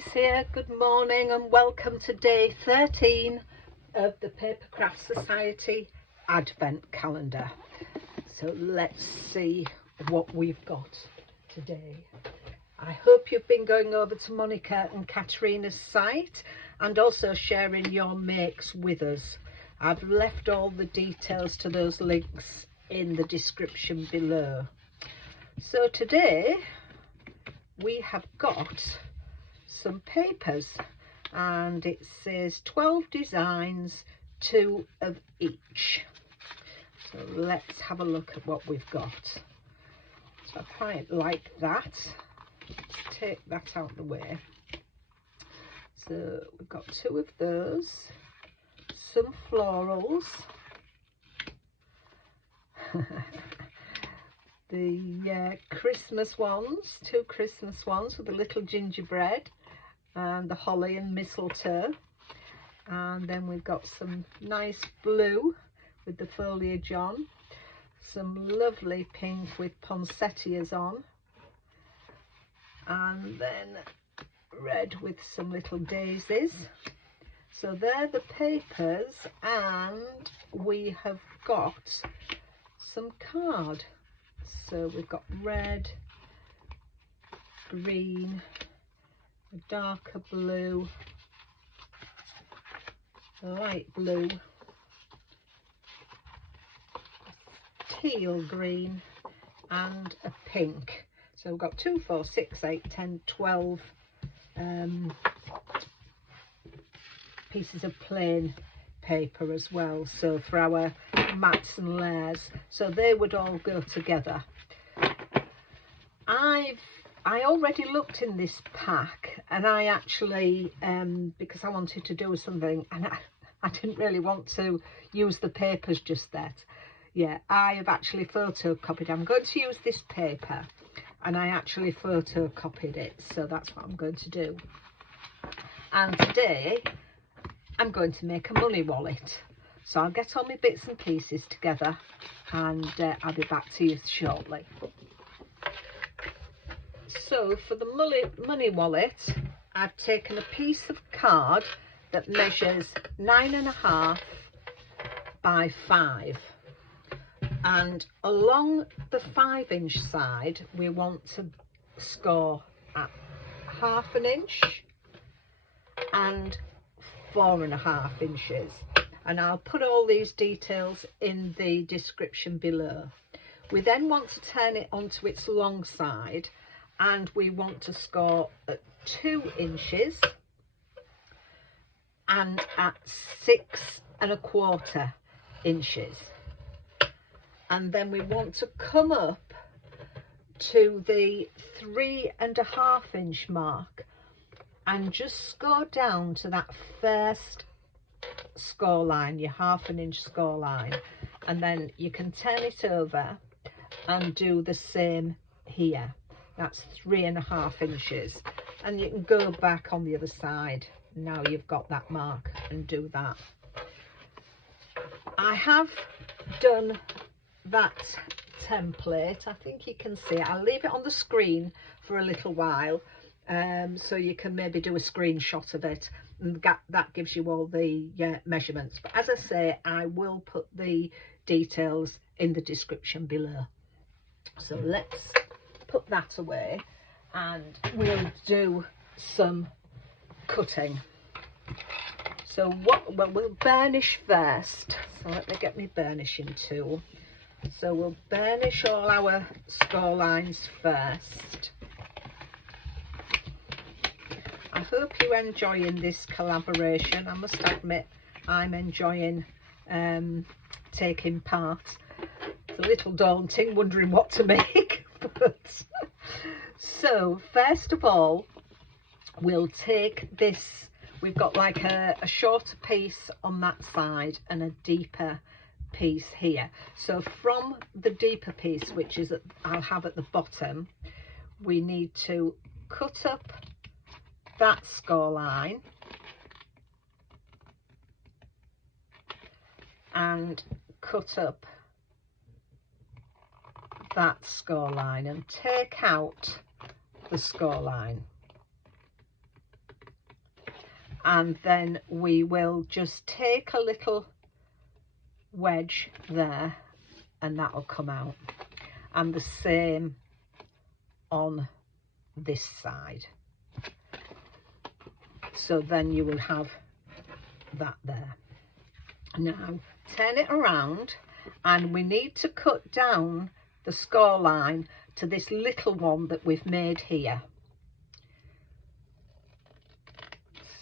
Louise here. Good morning and welcome to day 13 of the Papercraft Society Advent Calendar. So let's see what we've got today. I hope you've been going over to Monika and Katarina's site and also sharing your makes with us. I've left all the details to those links in the description below. So today we have got some papers and it says 12 designs, 2 of each. So let's have a look at what we've got. So I quite like that. Let's take that out of the way. So we've got 2 of those, some florals, the Christmas ones, 2 Christmas ones with a little gingerbread and the holly and mistletoe, and then we've got some nice blue with the foliage on, some lovely pink with poinsettias on, and then red with some little daisies. So they're the papers, and we have got some card. So we've got red, green, a darker blue, a light blue, teal green and a pink. So we've got 2, 4, 6, 8, 10, 12 pieces of plain paper as well, so for our mats and layers, so they would all go together. I already looked in this pack, and I actually because I wanted to do something and I didn't really want to use the papers just yet. Yeah, I have actually photocopied. I'm going to use this paper and I actually photocopied it, so that's what I'm going to do. And today I'm going to make a money wallet. So I'll get all my bits and pieces together and I'll be back to you shortly. So for the money wallet, I've taken a piece of card that measures 9.5 by 5. And along the 5-inch side, we want to score at 1/2 inch and 4.5 inches. And I'll put all these details in the description below. We then want to turn it onto its long side, and we want to score at 2 inches and at 6.25 inches. And then we want to come up to the 3.5 inch mark and just score down to that first score line, your 1/2 inch score line, and then you can turn it over and do the same here. That's 3.5 inches, and you can go back on the other side. Now you've got that mark, and do that. I have done that template. I think you can see it. I'll leave it on the screen for a little while, so you can maybe do a screenshot of it, and that gives you all the measurements. But as I say, I will put the details in the description below. So let's put that away and we'll do some cutting. So we'll burnish first. So let me get my burnishing tool. So we'll burnish all our score lines first. I hope you're enjoying this collaboration. I must admit, I'm enjoying taking part. It's a little daunting, wondering what to make. But so first of all, we'll take this. We've got like a shorter piece on that side and a deeper piece here. So from the deeper piece, which is I'll have at the bottom, we need to cut up that score line and cut up that score line and take out the score line. and then we will just take a little wedge there and that'll come out, and the same on this side. So then you will have that there. Now turn it around, and we need to cut down the score line to this little one that we've made here.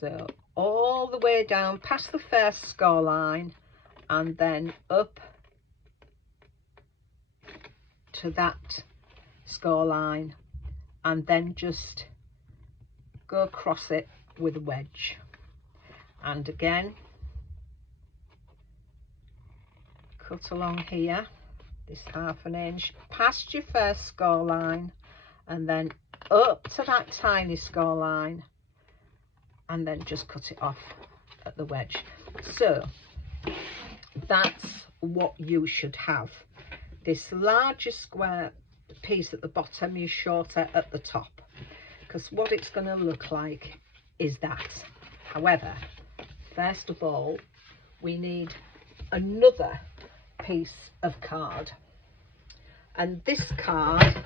So all the way down past the first score line and then up to that score line, and then just go across it with a wedge, and again cut along here this 1/2 inch past your first score line, and then up to that tiny score line, and then just cut it off at the wedge. So that's what you should have. This larger square piece at the bottom is shorter at the top, because what it's going to look like is that. However, first of all, we need another piece of card, and this card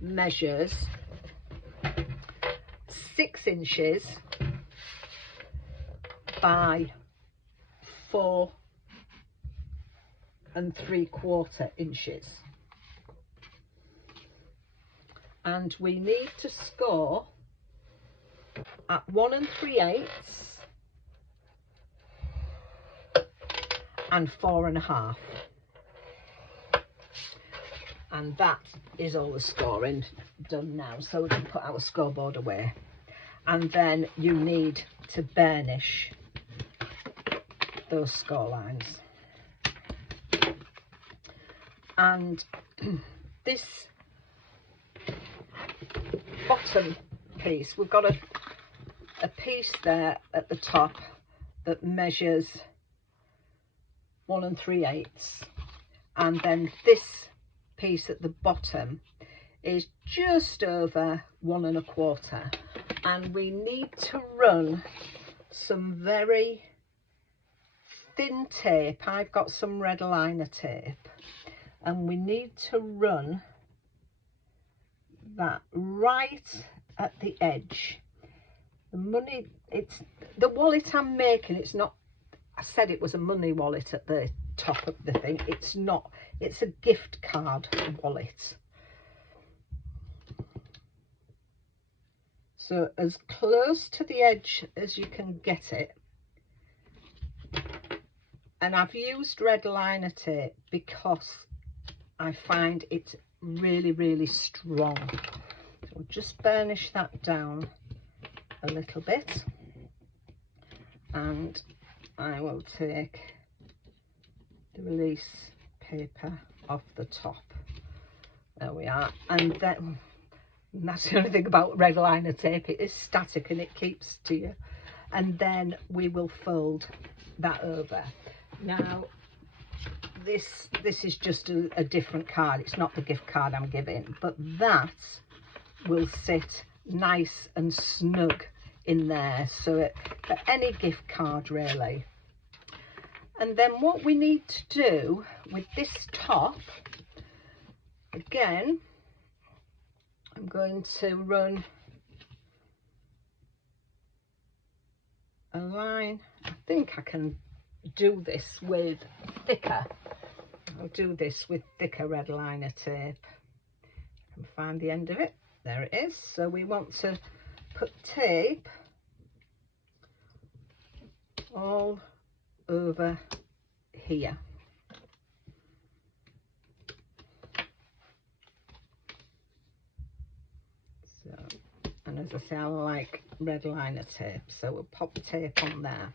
measures 6 inches by 4 3/4 inches, and we need to score at 1 3/8 and 4 1/2, and that is all the scoring done now. So we can put our scoreboard away, and then you need to burnish those score lines. And this bottom piece, we've got a piece there at the top that measures 1 3/8, and then this piece at the bottom is just over 1 1/4, and we need to run some very thin tape. I've got some red liner tape, and we need to run that right at the edge. The wallet I'm making, it's not, I said it was a money wallet at the top of the thing. It's not, it's a gift card wallet. So as close to the edge as you can get it. And I've used red liner tape because I find it's really, really strong. So just burnish that down a little bit, and I will take the release paper off the top. There we are. And then that's the only thing about red liner tape, it is static and it keeps to you. And then we will fold that over. Now this is just a different card, it's not the gift card I'm giving, but that will sit nice and snug in there, so for any gift card really. And then what we need to do with this top, again, I'm going to run a line. I think I can do this with thicker. I'll do this with thicker red liner tape. I can find the end of it. There it is. So we want to put tape all over here. So, and as I say, I like red liner tape, so we'll pop tape on there.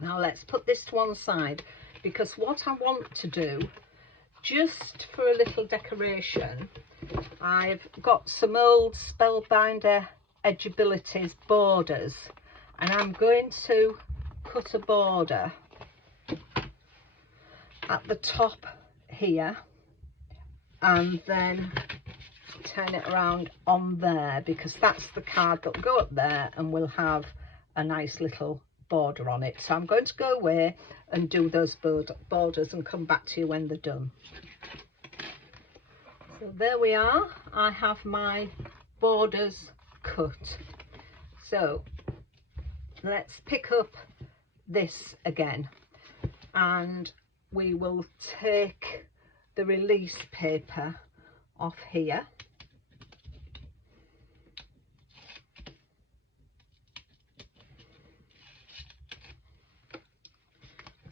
Now let's put this to one side, because what I want to do, just for a little decoration, I've got some old Spellbinder Edgeabilities borders, and I'm going to cut a border at the top here and then turn it around on there, because that's the card that'll go up there, and we'll have a nice little border on it. So I'm going to go away and do those borders and come back to you when they're done. So there we are. I have my borders cut. So let's pick up this again, and we will take the release paper off here.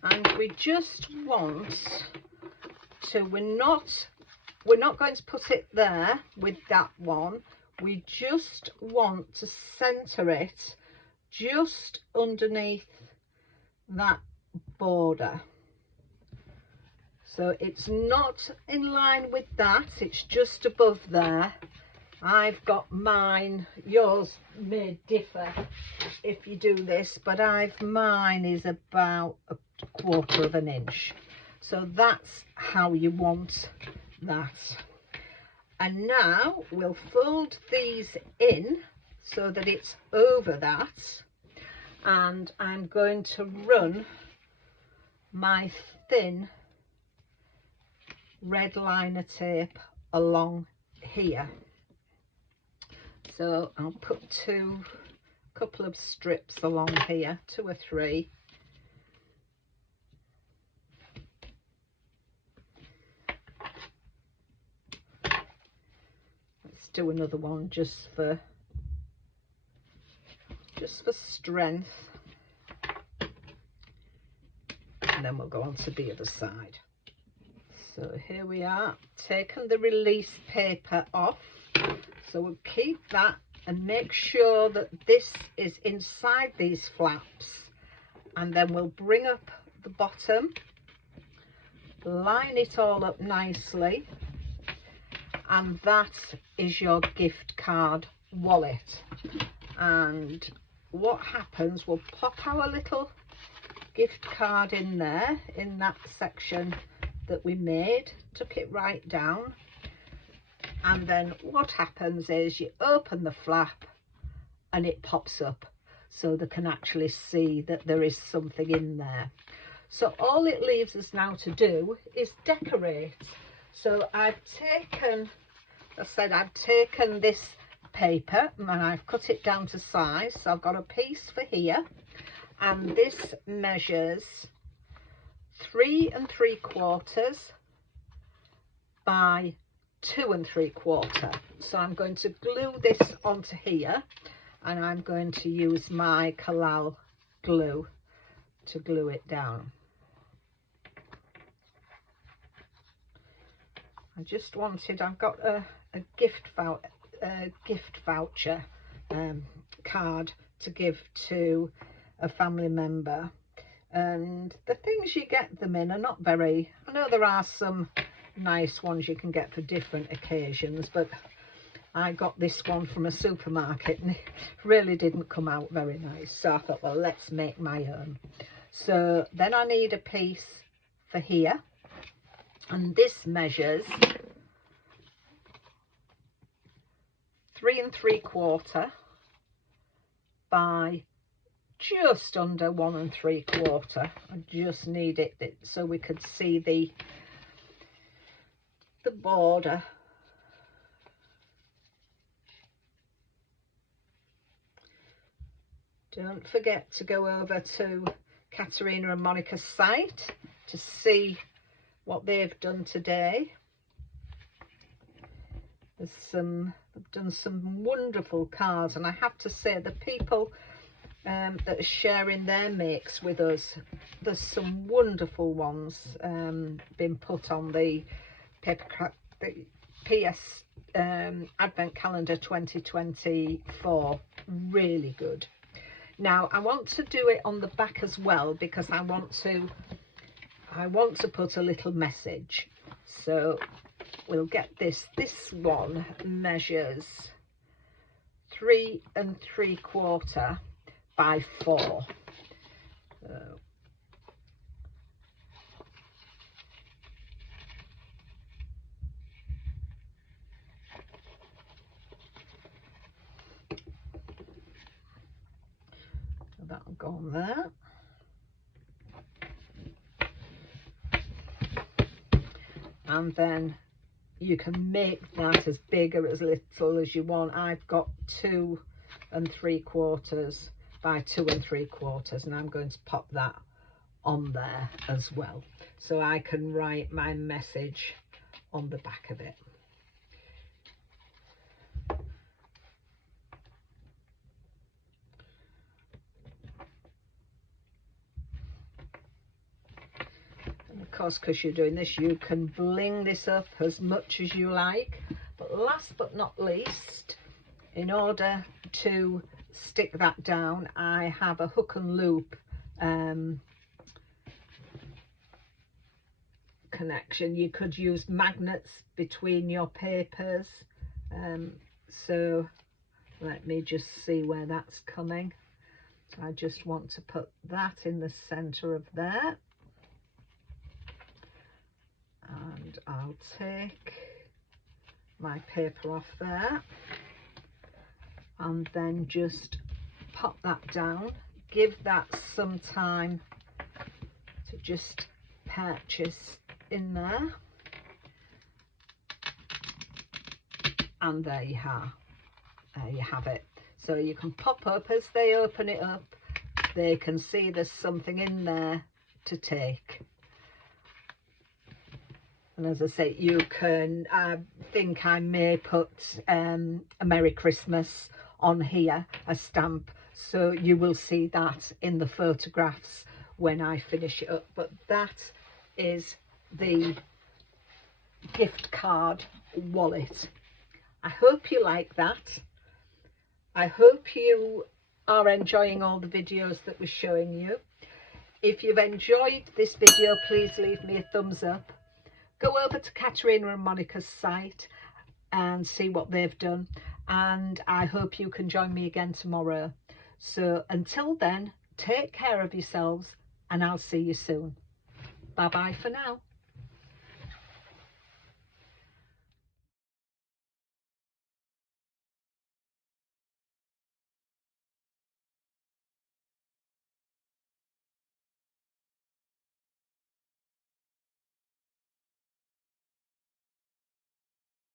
And we just want to, we're not going to put it there with that one. We just want to center it just underneath that border. So it's not in line with that, it's just above there. I've got mine, yours may differ if you do this, but mine is about 1/4 of an inch. So that's how you want that. And now we'll fold these in so that it's over that, and I'm going to run my thin red liner tape along here. So I'll put a couple of strips along here, 2 or 3. Let's do another one just for strength, and then we'll go on to the other side. So here we are, taking the release paper off. So we'll keep that and make sure that this is inside these flaps, and then we'll bring up the bottom, line it all up nicely, and that is your gift card wallet. And what happens, we'll pop our little gift card in there, in that section that we made, tuck it right down, and then what happens is you open the flap and it pops up, so they can actually see that there is something in there. So all it leaves us now to do is decorate. So I've taken, as I said, I've taken this paper and I've cut it down to size. So I've got a piece for here, and this measures 3 3/4 by 2 3/4. So I'm going to glue this onto here, and I'm going to use my Kalal glue to glue it down. I just wanted, I've got a gift voucher card to give to a family member, and the things you get them in are not very, I know there are some nice ones you can get for different occasions, but I got this one from a supermarket and it really didn't come out very nice. So I thought, well, let's make my own. So then I need a piece for here, and this measures 3 3/4 by just under 1 3/4. I just need it so we could see the border. Don't forget to go over to Katarina and Monika's site to see what they've done today. They've done some wonderful cards, and I have to say the people that are sharing their makes with us, there's some wonderful ones been put on the PS Advent Calendar 2024. Really good. Now I want to do it on the back as well, because I want to put a little message. So we'll get this one measures 3 3/4 by 4. that'll go on there. And then you can make that as big or as little as you want. I've got 2 3/4 by 2 3/4, and I'm going to pop that on there as well, so I can write my message on the back of it. And of course, because you're doing this, you can bling this up as much as you like. But last but not least, in order to stick that down, I have a hook and loop connection. You could use magnets between your papers, so let me just see where that's coming. So I just want to put that in the center of there, and I'll take my paper off there and then just pop that down. Give that some time to just purchase in there, and there you have it. So you can pop up, as they open it up, they can see there's something in there to take. And as I say, you can, I think I may put a Merry Christmas on here, a stamp, so you will see that in the photographs when I finish it up. But that is the gift card wallet. I hope you like that. I hope you are enjoying all the videos that we're showing you. If you've enjoyed this video, please leave me a thumbs up. Go over to Katarina and Monika's site and see what they've done, and I hope you can join me again tomorrow. So until then, take care of yourselves, and I'll see you soon. Bye bye for now.